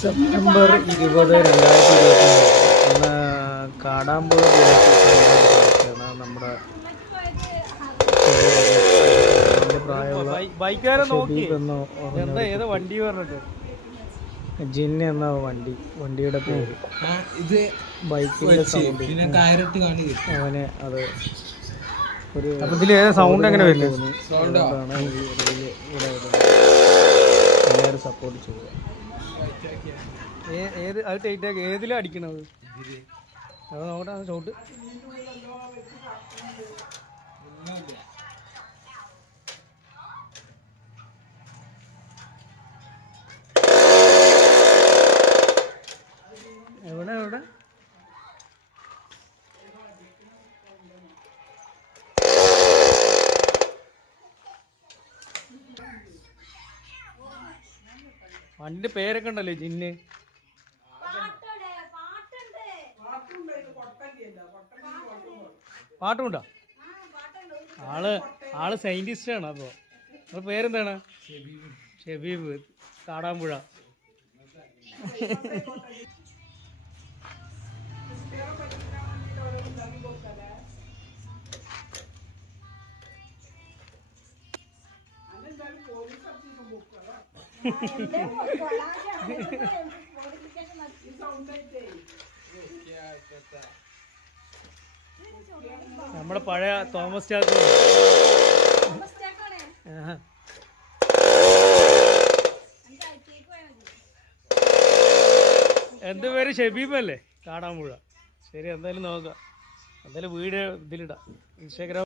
September ഇരുപത് രണ്ടായിരത്തി ഇരുപത്തി ഒന്ന് കാടാമ്പുഴ നമ്മുടെ ജിന്ന എന്ന വണ്ടി വണ്ടിയുടെ പേര്. ഇത് ബൈക്കിന്റെ സൗണ്ട് അവനെ അത് ഒരു സൗണ്ട് എങ്ങനെ വരുന്നത്? സപ്പോർട്ട് ചെയ്യുക. ഏത് അത് ടൈറ്റ് ആക്കി. ഏതിലാ അടിക്കണത്? അത് നോക്കട്ടെ അത് ഷോട്ട് എവിടെ എവിടെ? വണ്ടിന്റെ പേരൊക്കെ ഉണ്ടല്ലോ ജിന്ന്. പാട്ടുണ്ടോ? ആൾ ആൾ സയന്റിസ്റ്റ് ആണ് അപ്പോ. അപ്പൊ പേരെന്താണ്? ഷെബീബ്. കാടാമ്പുഴ. നമ്മുടെ പഴയ തോമസ് ചാക്കോ. എന്റെ പേര്? ഷബീബല്ലേ? അല്ലേ കാടാമ്പുഴ. ശരി എന്തായാലും നോക്കാം. എന്തായാലും വീഡിയോ ഇതിലിടാം. ഇൻസ്റ്റാഗ്രാം